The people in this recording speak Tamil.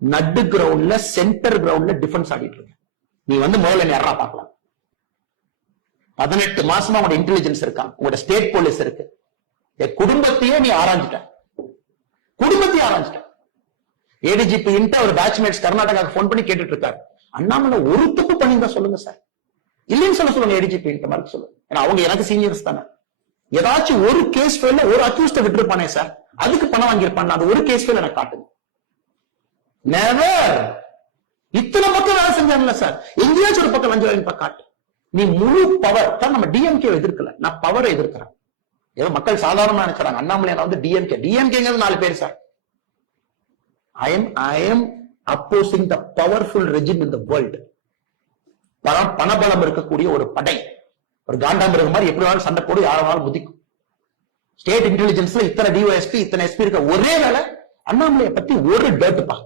நடு கிரவுண்ட்ல சென்டர் கிரவுண்ட்ல டிஃபென்ஸ் ஆடிட்டு இருக்க. நீ வந்து முதல்ல நேரா பார்க்கலாம். 18 மாசமா உங்களோட இன்டெலிஜென்ஸ் இருக்கான், உங்களோட ஸ்டேட் போலீஸ் இருக்கு. குடும்பத்தையே நீ ஆராய்ஞ்சிட்ட, குடும்பத்தையே ஆராய்ஞ்சிட்ட. ஏடிஜிபி ஒரு பேட்ச்மேட்ஸ் கர்நாடகாவுக்கு போன் பண்ணி கேட்டுட்டு இருக்காரு, அண்ணாமலை ஒரு தப்பு பண்ணிருந்தா சொல்லுங்க சார், இல்லைன்னு சொல்லுங்க ஏடிஜிபி மாதிரி சொல்லுங்க. ஏன்னா அவங்க எனக்கு சீனியர்ஸ் தானே. ஏதாச்சும் ஒரு கேஸ் ஃபைல்ல ஒரு அக்யூஸ்ட விட்டுருப்பானே சார், அதுக்கு பணம் வாங்கியிருப்பான், அது ஒரு கேஸ் ஃபைல் எனக்கு காட்டுங்க. நெவர். இத்தனை பக்கம் வேலை செஞ்சாங்கல்ல சார், எங்கேயாச்சும் ஒரு பக்கம் லஞ்சம் வாங்கி காட்டு. நீ முழு பவர் தான். நம்ம டிஎம்கே எதிர்க்கல, நான் பவரை எதிர்க்கிறேன். ஏதோ மக்கள் சாதாரணமா நினைக்கிறாங்க அண்ணாமலை வந்து டிஎம்கே 4 பேர் sir. I am opposing the powerful regime in the world. பணபலம் இருக்கக்கூடிய ஒரு படை, ஒரு காண்டாமிருகம் மாதிரி எப்படி வேணாலும் சண்டை போடு, யாராலும் முதிக்கும். ஸ்டேட் இன்டெலிஜென்ஸ்ல இத்தனை டிஓஎஸ்பி இத்தனை எஸ்பி இருக்க ஒரே வேலை, அண்ணாமலையை பத்தி ஒரு டேட்டுப்பா.